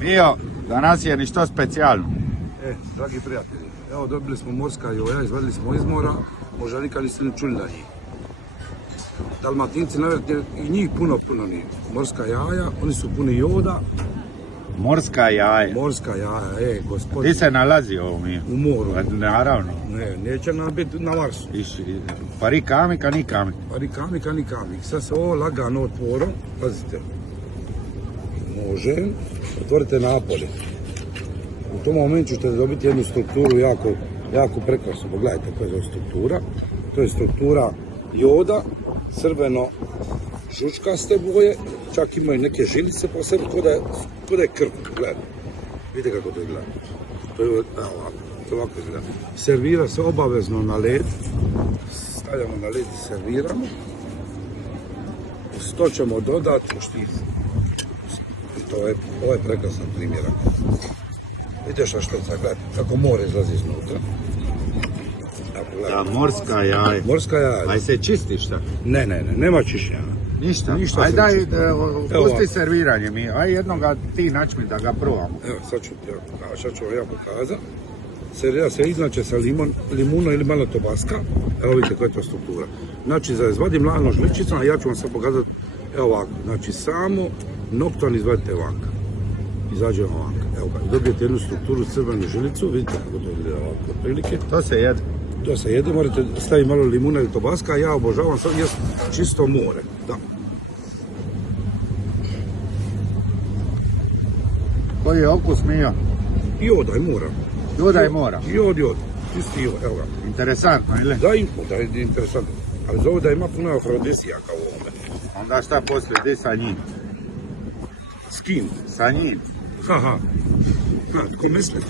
Mio, danas je ništa specijalno. Dragi prijatelji, evo dobili smo morska joja, izvadili smo iz mora, možda nikad niste ni čuli da njih. Dalmatinci najvjetnije i njih puno nije. Morska jaja, oni su puni joda. Morska jaja. Morska jaja, gospodin. Ti se nalazi ovo Mio? U moru. Naravno. Ne, neće nam biti na Marsu. Pari kamika, ni kamik. Pari kamika, ni kamik. Sad se ovo lagano otvoro, pazite. Može, otvorite napolje. U tom momentu ćete dobiti jednu strukturu jako prekrasnu. Pogledajte koja je to struktura. To je struktura joda, crveno žučkaste boje, čak imaju neke žilice po sebi, ko da je krv. Gledajte, vidite kako to izgleda. To je ovako izgleda. Servira se obavezno na led. Stavljamo na led i serviramo. To ćemo dodati u štif. Ovo je prekrasan primjerak. Vidite šta šteca, gledajte, kako more izlazi iznutra. Da, morska jaja. Morska jaja. Aj se čisti šta? Ne, nema čišćenja. Ništa. Aj daj, pusti serviranje mi. Aj jednoga ti načmi da ga probamo. Evo, sad ću vam ja pokazati. Servira se iznače sa limunom ili malo tobaska. Evo vidite koja je to struktura. Znači, izvadim lavno žličicu, a ja ću vam sad pokazati, evo ovako. Znači, samo noktom izvadite vanka. Izađe ovako. Evo ga, dobijete jednu strukturu crvenu žilicu, vidite kako to izgleda ovako otprilike. To se jede. To se jede, morate staviti malo limuna ili tobaska, a ja obožavam sad jest čisto more. Da. Koji je okus Mio? Joda i mora. Joda i mora. Jod. Čisti jod, evo ga. Interesantno, ili? Da je interesantno. Ali zove da ima puno afrodisijaka u ovome. Onda šta poslije, gdje sa njim? S kim? Sa njim. Haha. Ko misli?